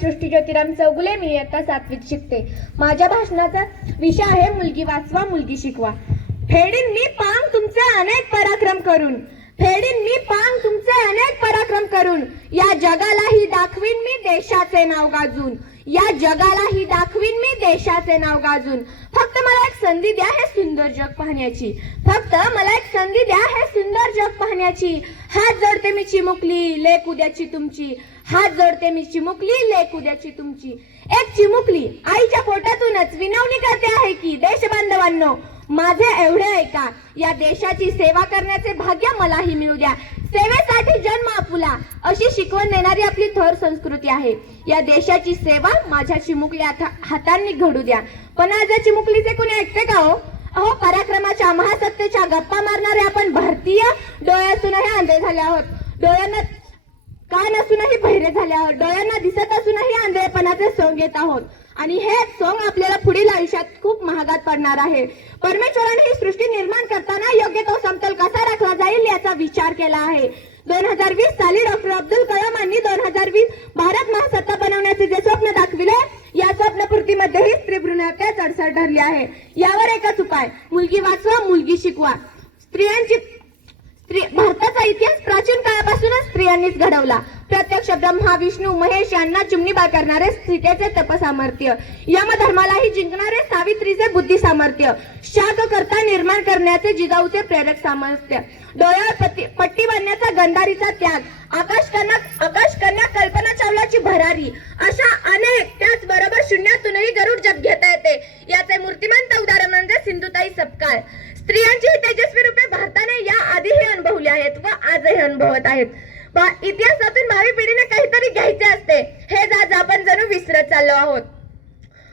सृष्टी ज्योतिराम चौगुले मी आता सातवीत शिकते. माझ्या भाषणाचा विषय आहे मुलगी वाचवा मुलगी शिकवा. फेडीन मी पांग तुमचे अनेक पराक्रम करून फेडीन मी पांग तुमचे अनेक पराक्रम करून या जगालाही दाखवीन मी देशाचे नाव गाजून या जगालाही दाखवीन मी देशाचे नाव गाजून. फक्त मला एक संधी द्या हे सुंदर जग पाहण्याची. फक्त मला एक संधी द्या हे सुंदर जग पाहण्याची. हात जोडते मी चिमुकली लेक उद्याची तुमची. हात जोडते मी चिमुकली लेक उद्याची तुमची. एक चिमुकली आईच्या पोटातूनच विनवणी करते आहे की देश बांधवांनो माझे एवढे ऐका या देशाची सेवा करण्याचे भाग्य मलाही मिळू द्या. सेवेसाठी जन्म आपुला. अशी शिकवण देणारी आपली थोर संस्कृती आहे. या देशाची सेवा माझ्या चिमुकल्या हातांनी घडू द्या. पण आज या चिमुकलीचे कोणी ऐकते का हो? अहो पराक्रमाच्या महासत्तेच्या गप्पा मारणारे आपण भारतीय डोळे असूनही आंधळे झाले आहोत. डोळ्यांना कान असूनही बहिरे झाले आहोत. डोळ्यांना दिसत असूनही आंधळेपणाचे सोंग घेत आहोत. आणि हे सोंग आपल्याला पुढील आयुष्यात खूप महागात पडणार आहे. परमेश्वराने ही सृष्टी निर्माण करताना योग्य तो समतल कसा विचार केला आहे. दोन हजार वीस साली डॉक्टर अब्दुल कलाम यांनी दोन हजार वीस भारत महासत्ता बनवण्याचे जे स्वप्न दाखविले या स्वप्नपूर्तीमध्येही स्त्री भ्रूण हत्या ठरली आहे. यावर एकच उपाय मुलगी वाचवा मुलगी शिकवा. स्त्रियांची स्त्री भारताचा इतिहास प्राचीन काळापासूनच स्त्रियांनीच घडवला. प्रत्यक्ष ब्रह्मा विष्णू महेश यांना चिमणीबा करणारे सीतेचे तपसामर्थ्य. यमधर्मालाही जिंकणारे सावित्रीचे बुद्धी सामर्थ्य शाक करता निर्माण करण्याचे जिजाऊचे प्रेरक सामर्थ्य. डोळ्यावर पट्टी बांधण्याचा गंधारीचा त्याग. आकाश कन्या आकाश कन्या कल्पना चावलाची भरारी. अशा अनेक त्याचबरोबर शून्यातूनही गरुड जप घेता येते. याचे मूर्तिमंत उदाहरण म्हणजे सिंधुताई सपकाळ. स्त्रियांची तेजस्वी रूपे भारताने या आधीही अनुभवली आहेत व आजही अनुभवत आहेत. इतिहासातून भावी पिढीने काहीतरी घ्यायचे असते. हे आज आपण जणू विसरत चाललो आहोत.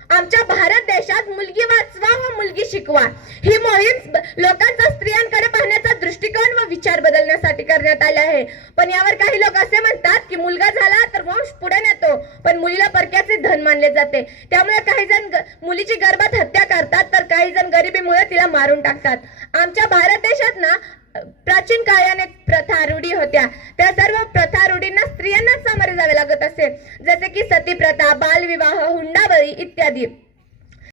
आमच्या भारत देशात मुलगी वाचवा व मुलगी शिकवा. ही मोहीम लोकांचा स्त्रियांकडे पाहण्याचा दृष्टिकोन व विचार बदलण्यासाठी करण्यात आले आहे. पण यावर काही लोक असे म्हणतात की मुलगा झाला तर वंश पुढे नेतो पण मुलीला परक्याचे धन मानले जाते. त्यामुळे काही जण मुलीची गर्भात हत्या करतात तर काही जण गरिबीमुळे तिला मारून टाकतात. आमच्या भारत देशात ना प्राचीन काळाने प्रथा रूढी होत्या. त्या सर्व प्रथा रूढींना स्त्रियांनाच सामोरे जावे लागत असे. जसे की सती प्रथा बालविवाह हुंडाबळी इत्यादी.